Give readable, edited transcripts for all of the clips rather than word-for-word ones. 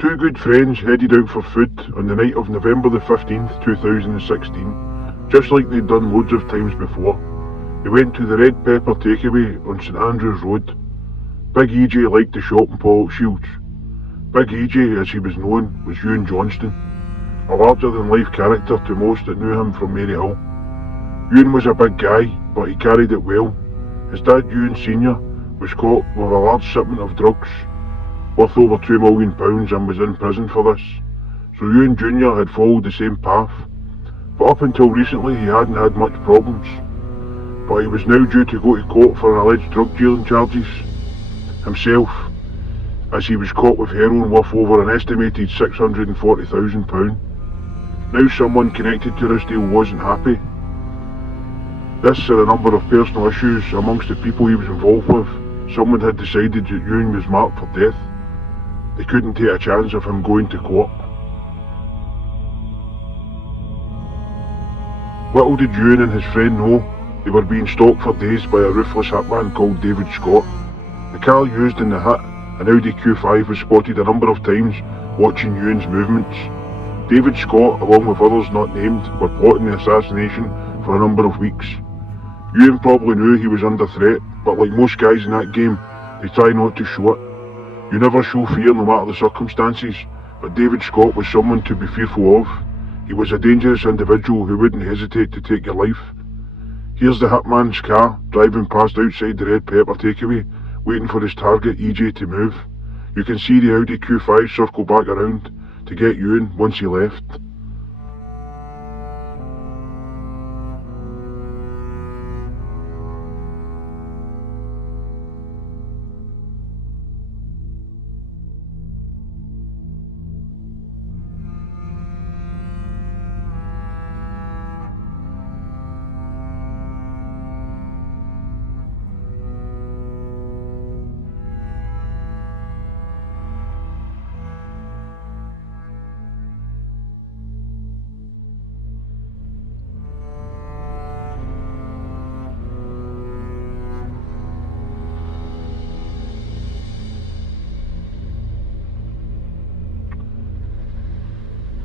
Two good friends headed out for food on the night of November the 15th, 2016, just like they'd done loads of times before. They went to the Red Pepper Takeaway on St Andrews Road. Big EJ liked the shop in Pollock Shields. Big EJ, as he was known, was Euan Johnston, a larger-than-life character to most that knew him from Maryhill. Euan was a big guy, but he carried it well. His dad, Euan Sr., was caught with a large shipment of drugs, worth over £2 million, and was in prison for this. So Euan Jr. had followed the same path, but up until recently he hadn't had much problems. But he was now due to go to court for alleged drug dealing charges himself, as he was caught with heroin worth over an estimated £640,000. Now someone connected to this deal wasn't happy. This and a number of personal issues amongst the people he was involved with. Someone had decided that Euan was marked for death. They couldn't take a chance of him going to court. Little did Euan and his friend know, they were being stalked for days by a ruthless hitman called David Scott. The car used in the hit, an Audi Q5, was spotted a number of times watching Euan's movements. David Scott, along with others not named, were plotting the assassination for a number of weeks. Euan probably knew he was under threat, but like most guys in that game, they try not to show it. You never show fear no matter the circumstances, but David Scott was someone to be fearful of. He was a dangerous individual who wouldn't hesitate to take your life. Here's the hitman's car, driving past outside the Red Pepper Takeaway, waiting for his target EJ to move. You can see the Audi Q5 circle back around to get Euan once he left.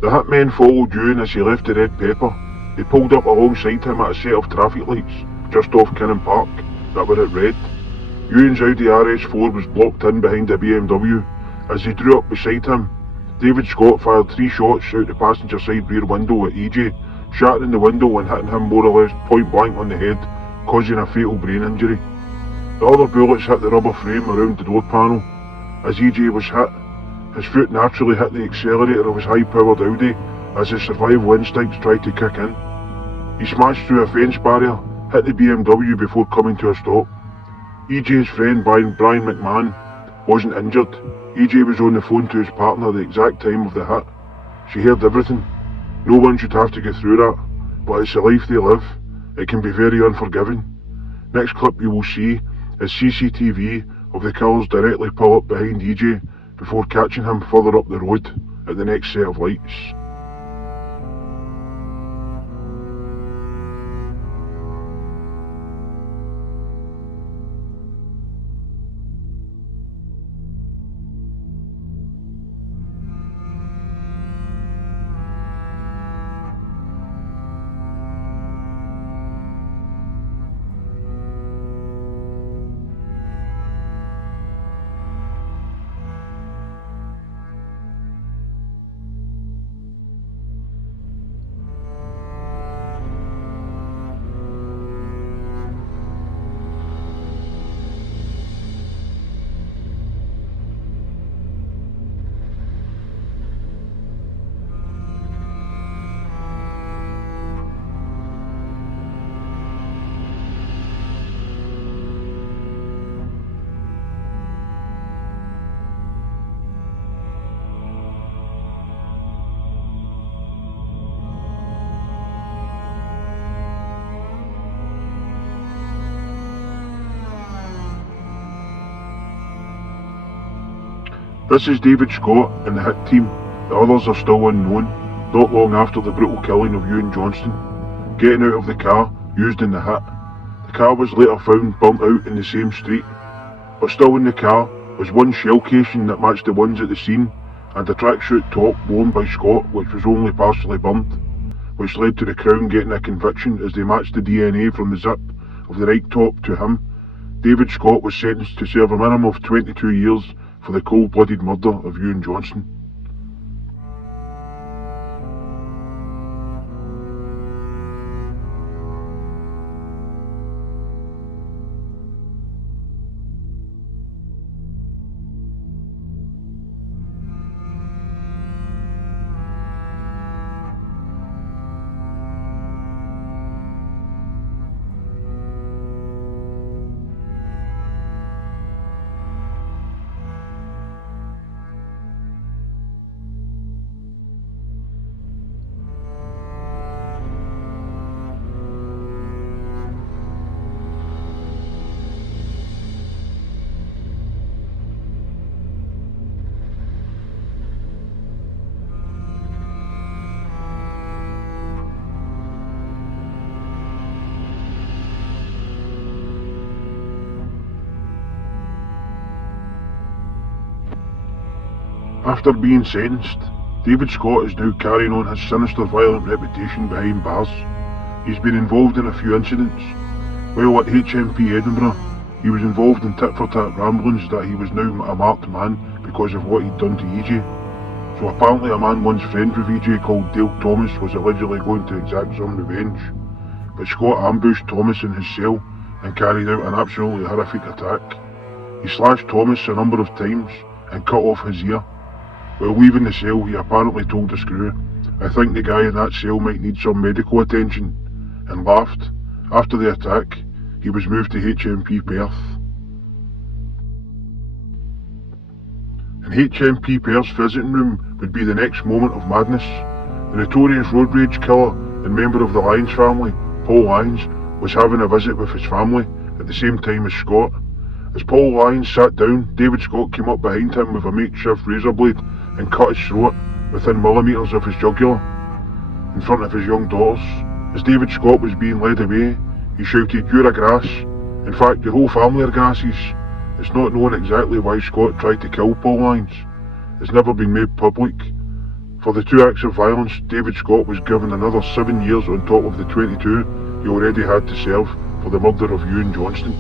The hitmen followed Euan as he left the Red Pepper. They pulled up alongside him at a set of traffic lights, just off Kinnan Park, that were at red. Euan's Audi RS4 was blocked in behind a BMW. As they drew up beside him, David Scott fired 3 shots out the passenger side rear window at EJ, shattering the window and hitting him more or less point blank on the head, causing a fatal brain injury. The other bullets hit the rubber frame around the door panel. As EJ was hit, his foot naturally hit the accelerator of his high-powered Audi as his survival instincts tried to kick in. He smashed through a fence barrier, hit the BMW before coming to a stop. EJ's friend Brian McMahon wasn't injured. EJ was on the phone to his partner at the exact time of the hit. She heard everything. No one should have to go through that, but it's the life they live. It can be very unforgiving. Next clip you will see is CCTV of the killers directly pull up behind EJ before catching him further up the road at the next set of lights. This is David Scott and the hit team. The others are still unknown, not long after the brutal killing of Euan Johnston. Getting out of the car used in the hit. The car was later found burnt out in the same street, but still in the car was one shell casing that matched the ones at the scene, and a tracksuit top worn by Scott which was only partially burnt, which led to the Crown getting a conviction as they matched the DNA from the zip of the right top to him. David Scott was sentenced to serve a minimum of 22 years for the cold-blooded murder of Euan Johnston. After being sentenced, David Scott is now carrying on his sinister violent reputation behind bars. He's been involved in a few incidents. While at HMP Edinburgh, he was involved in tit-for-tat ramblings that he was now a marked man because of what he'd done to EJ. So apparently a man once friends with EJ called Dale Thomas was allegedly going to exact some revenge. But Scott ambushed Thomas in his cell and carried out an absolutely horrific attack. He slashed Thomas a number of times and cut off his ear. While leaving the cell, he apparently told the screw, "I think the guy in that cell might need some medical attention," and laughed. After the attack, he was moved to HMP Perth. In HMP Perth's visiting room would be the next moment of madness. The notorious road rage killer and member of the Lyons family, Paul Lyons, was having a visit with his family at the same time as Scott. As Paul Lyons sat down, David Scott came up behind him with a makeshift razor blade and cut his throat within millimetres of his jugular in front of his young daughters. As David Scott was being led away, he shouted, "You're a grass. In fact, your whole family are grasses." It's not known exactly why Scott tried to kill Paul Lyons. It's never been made public. For the two acts of violence, David Scott was given another 7 years on top of the 22 he already had to serve for the murder of Euan Johnston.